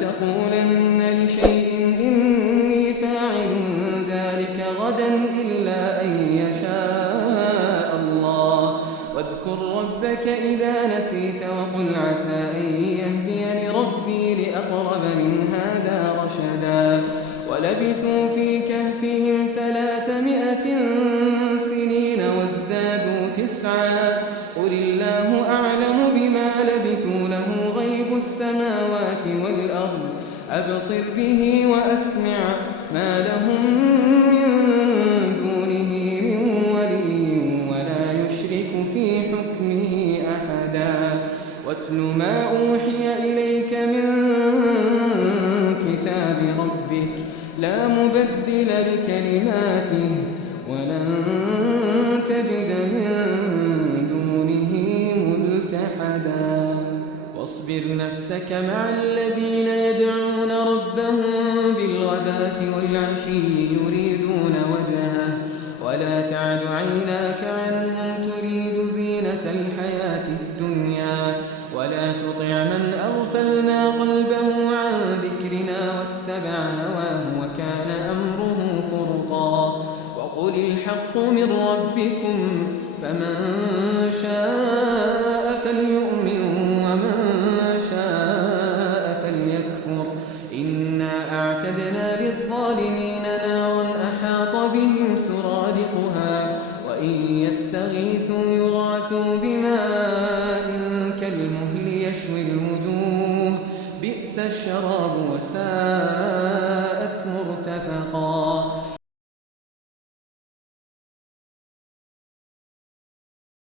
تقولن لشيء إني فاعل ذلك غدا إلا أن يشاء الله واذكر ربك إذا نسيت وقل عسى أن يهديني ربي لأقرب من هذا رشدا ولبثوا في كهفهم 300 سنين وازدادوا 9 قل الله أعلم بما لبثوا له غيب السماوات والأرض أبصر به وأسمع ما لهم من دونه من ولي ولا يشرك في حكمه أحدا واتل ما أوحي إليك من كتاب ربك لا مبدل لكلماته ولن تجد من دونه ملتحدا واصبر نفسك مع الذين يدعون ربهم بالغداة والعشي يريدون وجهه ولا تعد عيناك عنهم تريد زينة الحياة الدنيا ولا تطع من أغفلنا قلبه عن ذكرنا واتبع هواه وكان أمره فرطا وقل الحق من ربكم فمن شاء فليؤمن ومن شاء فليكفر إنا أعتدنا للظالمين نارا أحاط بهم سرادقها وإن يستغيثوا يغاثوا بماء كالمهل يشوي الوجوه بئس الشراب وساءت